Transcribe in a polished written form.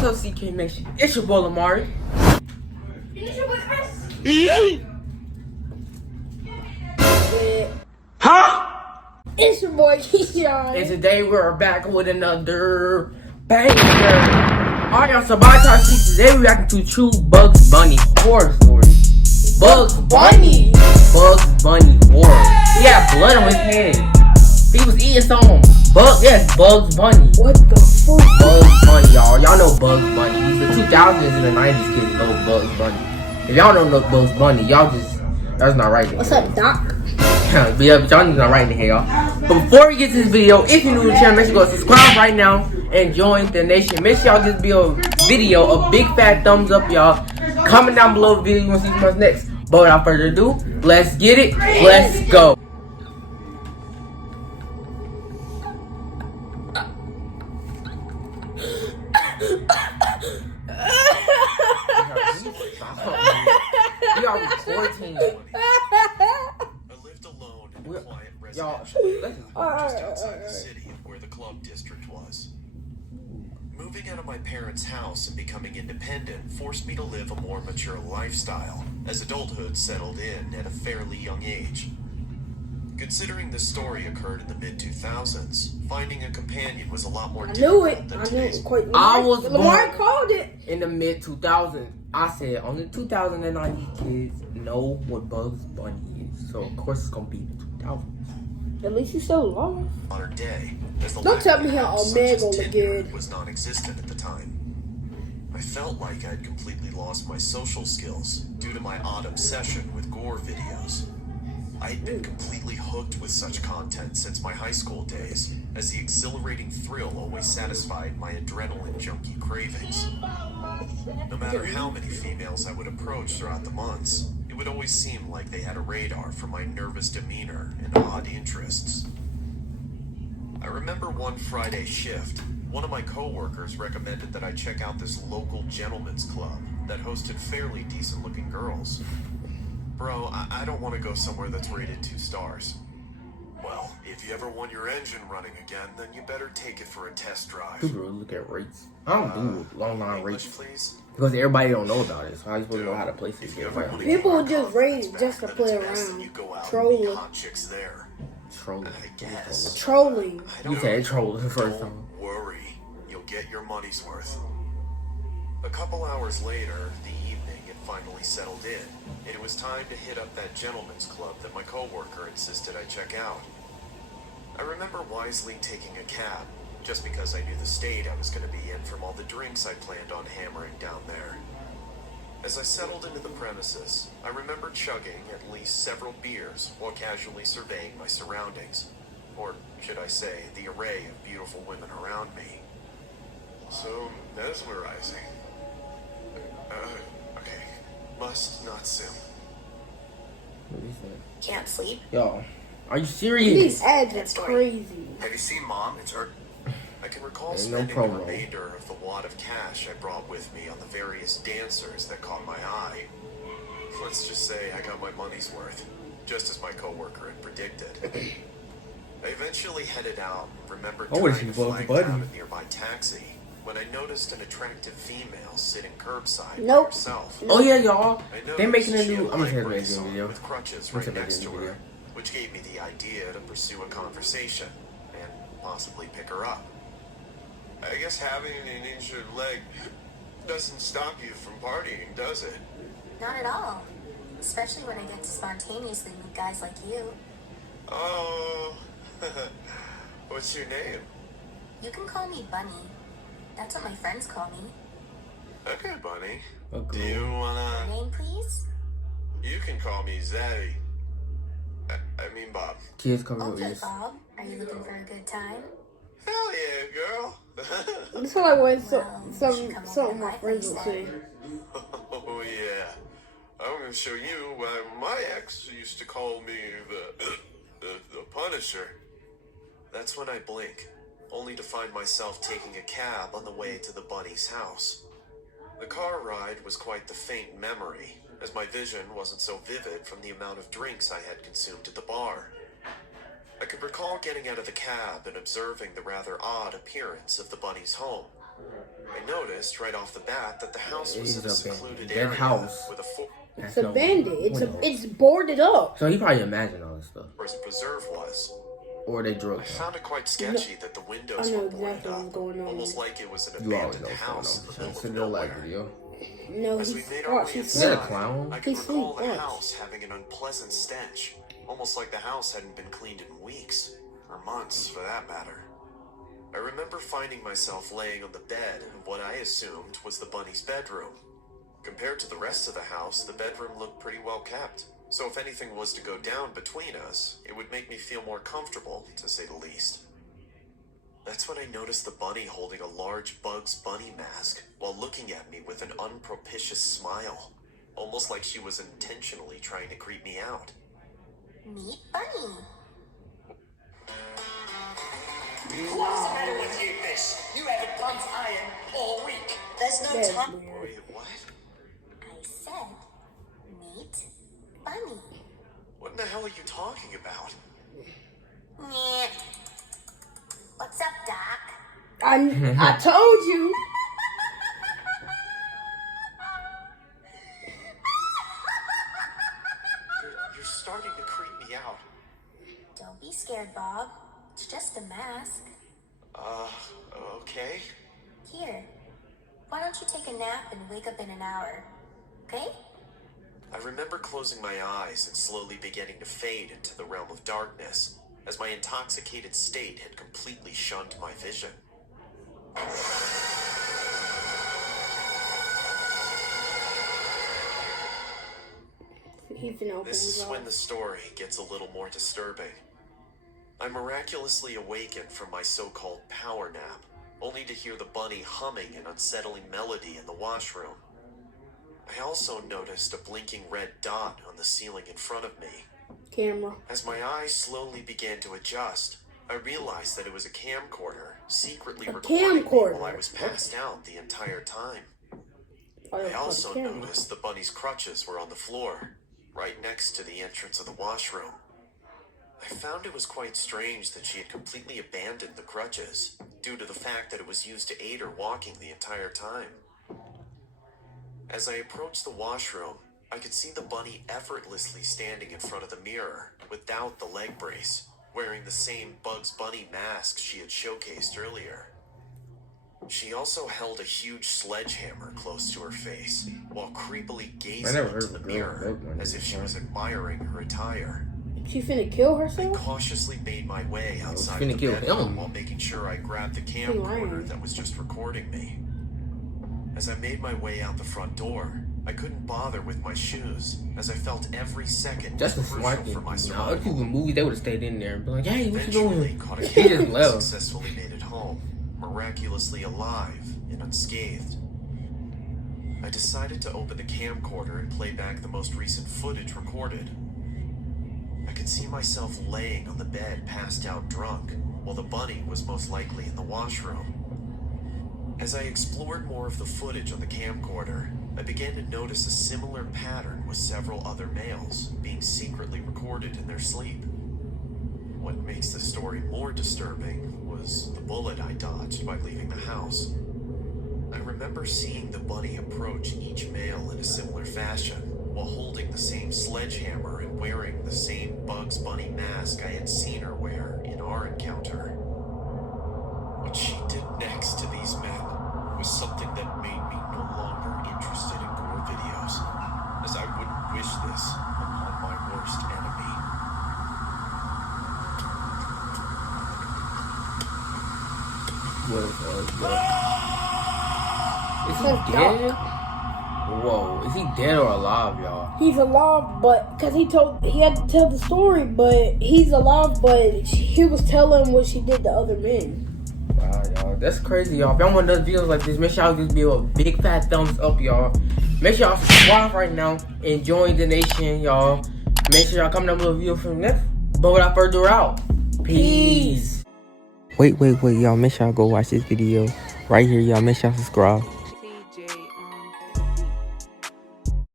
What's up, CK Nation? It's your boy Lamari. It's your boy Chris. Huh? It's your boy Kyshawn. And today we're back with another banger. Alright, y'all, so by the time today we're reacting to true Bugs Bunny horror stories. Bugs Bunny horror. He had blood on his head. He was eating some Bugs Bunny. What the fuck? Bugs Bunny, y'all. Y'all know Bugs Bunny. The 2000s and the 90s kids know Bugs Bunny. If y'all don't know Bugs Bunny, that's not right. What's up, Doc? But y'all not right in here, y'all. But before we get to this video, if you're new to the channel, make sure you go subscribe right now and join the nation. Make sure y'all give this video a big fat thumbs up, y'all. Comment down below the video you want to see what's next. But without further ado, let's get it. Let's go. We are recording. I lived alone in a quiet residential area just outside the city of where the club district was. Moving out of my parents' house and becoming independent forced me to live a more mature lifestyle as adulthood settled in at a fairly young age. Considering this story occurred in the mid-2000s, finding a companion was a lot more difficult than today's. I was Lamar born called it in the mid-2000s. I said only 2090 kids know what Bugs Bunny is, so of course it's gonna be the 2000s. At least you still alive. Modern day, as the Don't tell lack me of how apps such Omega as look Tinder good. was non-existent at the time. I felt like I'd completely lost my social skills due to my odd obsession with gore videos. I'd been completely hooked with such content since my high school days, as the exhilarating thrill always satisfied my adrenaline junkie cravings. No matter how many females I would approach throughout the months, it would always seem like they had a radar for my nervous demeanor and odd interests. I remember one Friday shift, one of my coworkers recommended that I check out this local gentleman's club that hosted fairly decent-looking girls. Bro, I don't want to go somewhere that's rated 2 stars. Well, if you ever want your engine running again, then you better take it for a test drive. People really look at rates. I don't do long line English, rates please? because everybody don't know about it. So how you supposed to know how to place it? People just rate just to play around. Trolling. Hot chicks there. Trolling. I guess. Trolling. You said trolling the first time. Don't worry, you'll get your money's worth. A couple hours later, the evening had finally settled in, and it was time to hit up that gentleman's club that my coworker insisted I check out. I remember wisely taking a cab, just because I knew the state I was going to be in from all the drinks I planned on hammering down there. As I settled into the premises, I remember chugging at least several beers while casually surveying my surroundings, or should I say, the array of beautiful women around me. So mesmerizing. Okay, must not sim. What is that? Can't sleep. Yo, are you serious? These ads are crazy. Have you seen Mom? It's her. I can recall There's no spending the promo. remainder of the wad of cash I brought with me on the various dancers that caught my eye. Let's just say I got my money's worth, just as my coworker had predicted. I eventually headed out and remembered I wish trying you to Bugs flag Bunny. down a nearby taxi when I noticed an attractive female sitting curbside by Nope. herself. Oh yeah, y'all. I They making a noticed she new. had I'm gonna leg share the brace on video. with crutches I'm right gonna share next the to video. her, which gave me the idea to pursue a conversation and possibly pick her up. I guess having an injured leg doesn't stop you from partying, does it? Not at all. Especially when I get to spontaneously meet guys like you. Oh, what's your name? You can call me Bunny. That's what my friends call me. Okay, Bunny. Okay. Do you Your wanna... name, please? You can call me Zaddy. I mean Bob. Kids coming over Okay, this. Bob. Are you looking for a good time? Hell yeah, girl. This is like what Well, some of my friends will say. Oh yeah. I'm gonna show you why my ex used to call me the Punisher. That's when I blink, only to find myself taking a cab on the way to the bunny's house. The car ride was quite the faint memory, as my vision wasn't so vivid from the amount of drinks I had consumed at the bar. I could recall getting out of the cab and observing the rather odd appearance of the bunny's home, I noticed right off the bat that the house was in a secluded That area house. with a It's abandoned. It's boarded up. So he probably imagined all this stuff. where his preserve was. Or they drove I him. found it quite sketchy that the windows I know were boarded exactly what's up, going on. almost like it was an You always abandoned know house in the middle what's of going on. Like nowhere. video. No, As we he's made our way he's Is that a inside, clown? I could He's recall the sleep, house having an unpleasant stench, almost like the house hadn't been cleaned in weeks, or months for that matter. I remember finding myself laying on the bed of what I assumed was the bunny's bedroom. Compared to the rest of the house, the bedroom looked pretty well kept, so if anything was to go down between us, it would make me feel more comfortable, to say the least. That's when I noticed the bunny holding a large Bugs Bunny mask while looking at me with an unpropitious smile, almost like she was intentionally trying to creep me out. Meet Bunny. What's the matter with you, Fish? You haven't pumped iron all week. There's no That's time. weird. Wait, what? I said, meet Bunny. What in the hell are you talking about? Nyeh. What's up, Doc? I told you. You're starting to creep me out. Don't be scared, Bob. It's just a mask. Okay. Here, why don't you take a nap and wake up in an hour? Okay? I remember closing my eyes and slowly beginning to fade into the realm of darkness, as my intoxicated state had completely shunned my vision. He's an open This is eyes. when the story gets a little more disturbing. I miraculously awakened from my so-called power nap, only to hear the bunny humming an unsettling melody in the washroom. I also noticed a blinking red dot on the ceiling in front of me. Camera. As my eyes slowly began to adjust, I realized that it was a camcorder secretly recording me while I was passed out the entire time. I also noticed the bunny's crutches were on the floor, right next to the entrance of the washroom. I found it was quite strange that she had completely abandoned the crutches, due to the fact that it was used to aid her walking the entire time. As I approached the washroom, I could see the bunny effortlessly standing in front of the mirror, without the leg brace, wearing the same Bugs Bunny mask she had showcased earlier. She also held a huge sledgehammer close to her face, while creepily gazing into the mirror, as if she was admiring her attire. She finna kill I herself? cautiously made my way outside the bedroom while making sure I grabbed the camcorder that was just recording me. As I made my way out the front door, I couldn't bother with my shoes, as I felt every second That's a was smart crucial thing. for my Now, other people survival. in movies, they would have stayed in there and been like, hey, what you Eventually doing? caught a He just cab and left. successfully made it home, miraculously alive and unscathed. I decided to open the camcorder and play back the most recent footage recorded. I could see myself laying on the bed passed out drunk, while the bunny was most likely in the washroom. As I explored more of the footage on the camcorder, I began to notice a similar pattern with several other males being secretly recorded in their sleep. What makes the story more disturbing was the bullet I dodged by leaving the house. I remember seeing the bunny approach each male in a similar fashion, while holding the same sledgehammer and wearing the same Bugs Bunny mask I had seen her wear in our encounter. What she did next to these men was something that made me no longer interested in gore videos, as I wouldn't wish this upon my worst enemy. Is he dead? Whoa, is he dead or alive, y'all? He's alive, but because he had to tell the story, but he's alive, but he was telling what she did to other men. Wow, y'all, that's crazy, y'all. If y'all want other videos like this, make sure y'all give this video a big fat thumbs up, y'all. Make sure y'all subscribe right now and join the nation, y'all. Make sure y'all comment down below video from next. But without further out, peace. Wait, y'all. Make sure y'all go watch this video right here, y'all. Make sure y'all subscribe.